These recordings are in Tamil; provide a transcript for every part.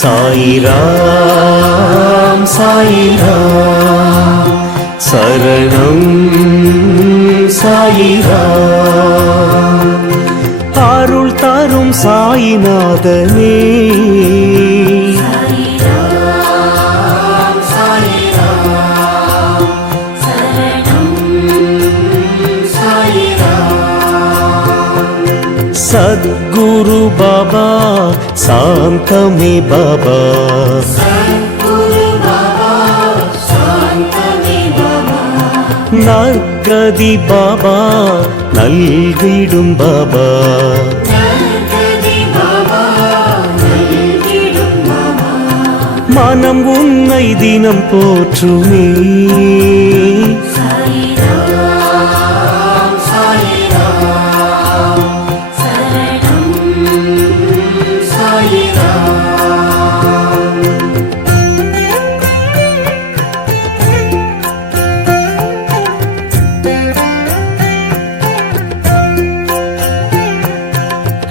சாயிராம் சாயிராம் சரணம் சாயிராம் அருள் தரும் சாயிநாதனே சத்குரு பாபா சாந்தமே பாபா நற்கதி பாபா நல்கிடும் பாபா மனம் உன்னை தினம் போற்றுமே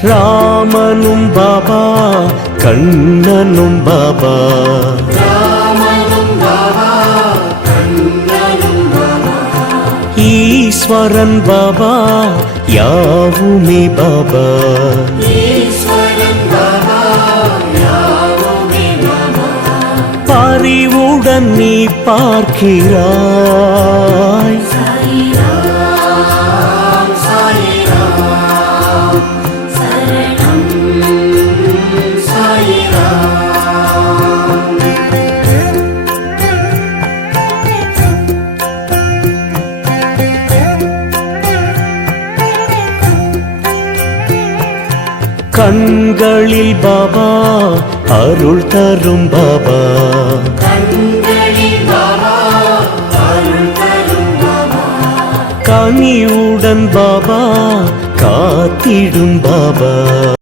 ராமனும் பாபா கண்ணனும் பாபா ஈஸ்வரன் பாபா யாவுமே பாபா பரிவுடன் நீ பார்க்கிறாய் கண்களில் பாபா அருள் தரும் பாபா கனிவுடன் பாபா காத்திடும் பாபா